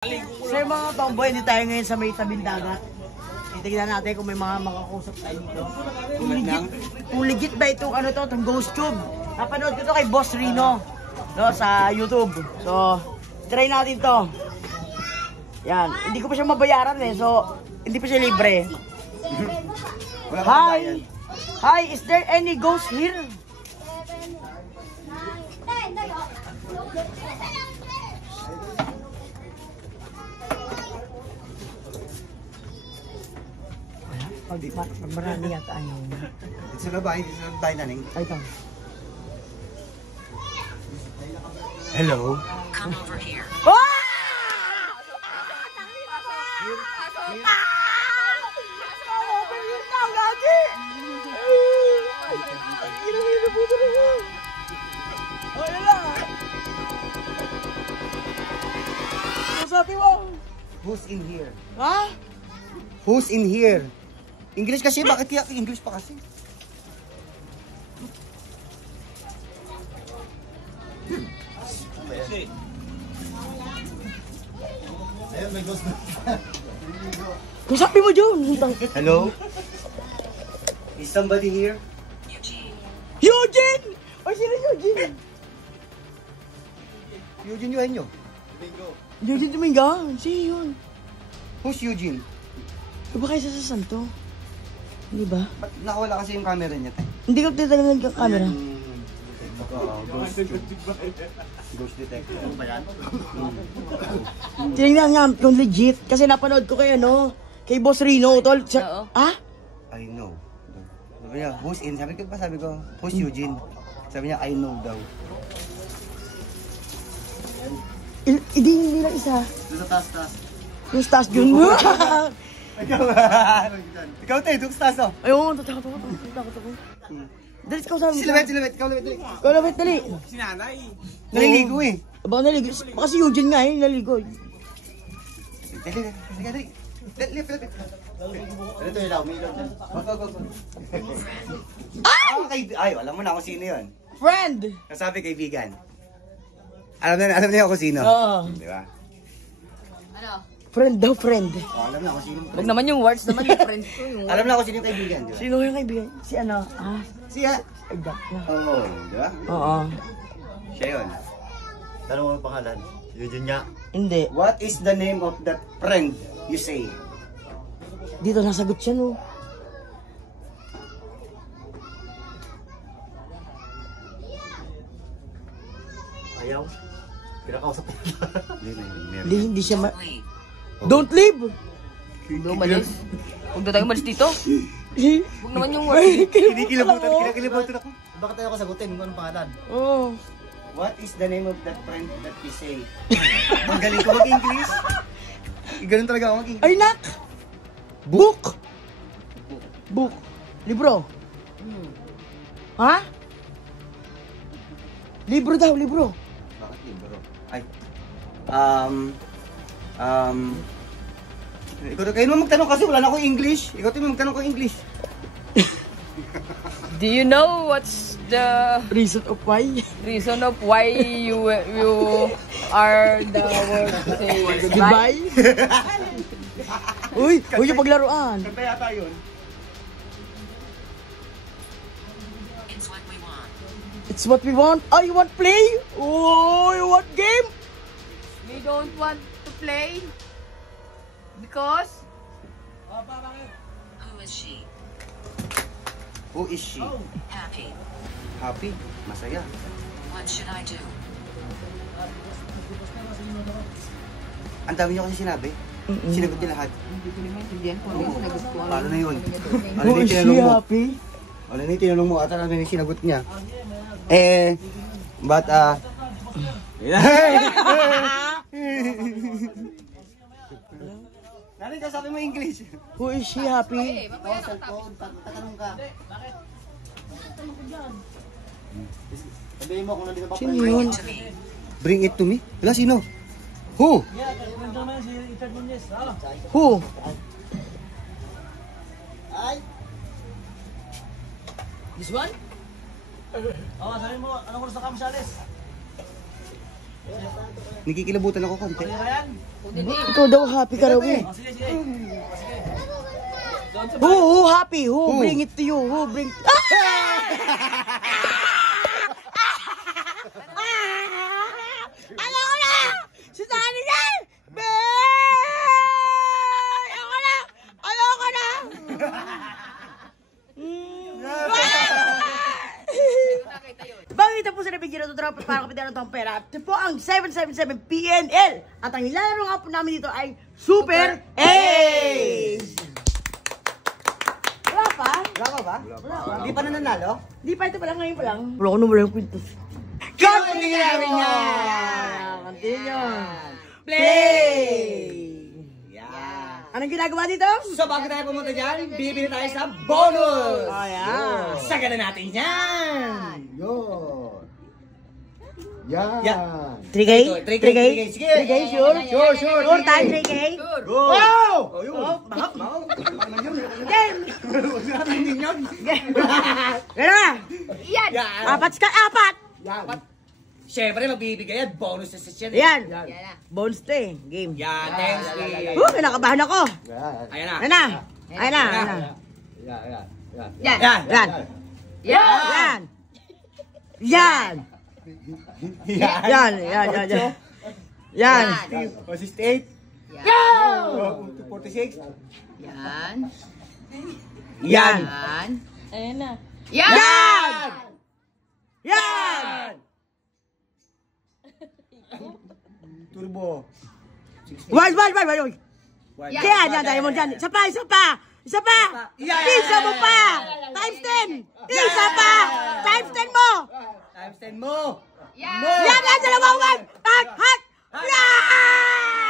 So yung mga tomboy, hindi tayo ngayon sa may tabing dagat. Titignan natin kung may mga makakusap tayo dito. Kung legit ba itong ano to, itong ghost tube. Napanood ko to kay Boss Rino, no, sa YouTube. So, try natin to. Yan, hindi ko pa siya mabayaran eh, so hindi pa siya libre. Hi! Hi, is there any ghost here? Pag marami yata ano. Dito sa bahay, naning. Ay, ito. Hello. Come over here. Oh! Sabi mo? Who's in here? Ha? Who's in here? English kasi, bakit kaya English pa kasi? Ayun, may ghost. Kung sabi mo, Jun. Hello? Is somebody here? Eugene! Ay, sino Eugene? Eugene Eugenio. Eugene Dominga? Sino yun? Who's Eugene? Iba kayo sa santo? Hindi ba? Ba't nakawala kasi yung camera niya, tayo? Hindi ka tinalangan yung camera. Ghost detector. Ano ba yan? Tinignan nga kung legit. Kasi napanood ko kay ano, kay Boss Rino. Tol, ah? I know. Sabi niya, who's in? Sabi ko, who's Eugene? Sabi niya, I know daw. Hindi lang isa. Doon sa taas. Yung stars Jun. Ikaw tayo, doon sa taas oh. Ayun, tatakot ako. Dali, ikaw sabi mo. Silhouette, ikaw ulit. Ikaw labit, dali. Si nanay. Naliligo eh. Baka naligo. Baka si Eugene nga eh, naligo. Dali. Lip. Ito yung ilaw, may ilaw dyan. Ay, alam mo na kung sino yun. Friend! Nasabi kaibigan. Alam niya ako sino. Oo. Di ba? Friend daw, friend. Alam na ako sino. Huwag naman yung words naman yung friend ko. Alam na ako sino yung kaibigan, di ba? Sino yung kaibigan? Si ano? Siya. Ay, dak na. Oo, di ba? Oo. Siya yun. Tanong mo ang pangalan. Eugene nga. Hindi. What is the name of that friend you say? Dito nasagot siya, no? Ayaw. Pinakausap ko. Hindi siya ma... Wait. Don't leave! Huwag daw umalis. Huwag daw tayo umalis dito. Huwag naman yung words. Kinikilabutan ako. Bakit tayo kasagutin kung anong pangalan? Oo. What is the name of that friend that you say? Ang galing ko mag-English. Ganun talaga ako mag-English. Ay, nak! Book! Book. Libro. Ha? Libro daw, libro. Bakit libro? Ay. Kayo naman magtanong kasi wala na akong English. Ikaw tayo magtanong ko English. Do you know what's the Reason of why? reason of why you are the word to say Goodbye? Uy, huwag yung paglaruan. Kanta yata yun. It's what we want. It's what we want. Oh, you want play? Oh, you want game? We don't want to play because who is she? Who is she? Happy. Happy? Masaya. What should I do? Ang dami niyo kasi sinabi. Sinagot niya lahat. Hindi ko naman maintindihan kung ano yung sinagot ko. Paano na yun? Ano Who na yung is she tinanong mo? happy? Ano na yung tinanong mo? At ano na yung sinagot niya? But Nanay, sabi mo English. Who is she happy? Tatanong ka. Sabihin mo kung nandito pa Sino yun? To me. Bring it to me? Wala, sino? Who? Who? This one? sabi mo, anong oras na kami sa alis? Nakikilabutan ako konti. Ikaw daw happy ka raw eh. Who happy? Who bring it to you? Who bring... Ano ko na? Si Sunny yan! Ayoko na! Ayoko na! Bangita po sa nabigyan na ito tropa para kapitan ng tong pera. Ito po ang 777 PNL. At ang nilalaro nga po namin dito ay Super Ace! Wala pa? Wala ba? Hindi pa nananalo? Di pa, ito pa lang, ngayon pa lang. Wala ko naman yung kwintos. Continue namin Continue. Play! Anong ginagawa dito? So bago tayo pumunta dyan, bibili tayo sa bonus! Oh, yeah. Sagana natin yan! Yun. Yan. Yan. 3K? 3K, sige. 3K, sure? Sure. Sure tayo, 3K? Go! Wow! Oh, yun. Mahap. Game! Huwag natin din yun. Gano'n na? Yan! Yan. Apat ka, apat! Yan. Siyempre, magbibigay yan. Bonus na session. Yan. Yan na. Bones to eh. Game. Yan, thanks. Kinakabahan ako. Yan. Ayan na. Ayan na. Ayan na. Ayan na. Yan. Yan! Yan. Yan. Yan! Yan. Yan. Yan. Yan. Assist 8. Yan! 46. Yan! Yan. Yan! Ayan na. Yan! Yan! Yan! Turbo. Wal. Yan. Yan, tayo mo dyan. Isa pa. Yan. Isa mo pa. Times 10. Isa pa. Times 10 mo. Times 10 mo. Yan! Yan, dalawang 1. Hot. Yan!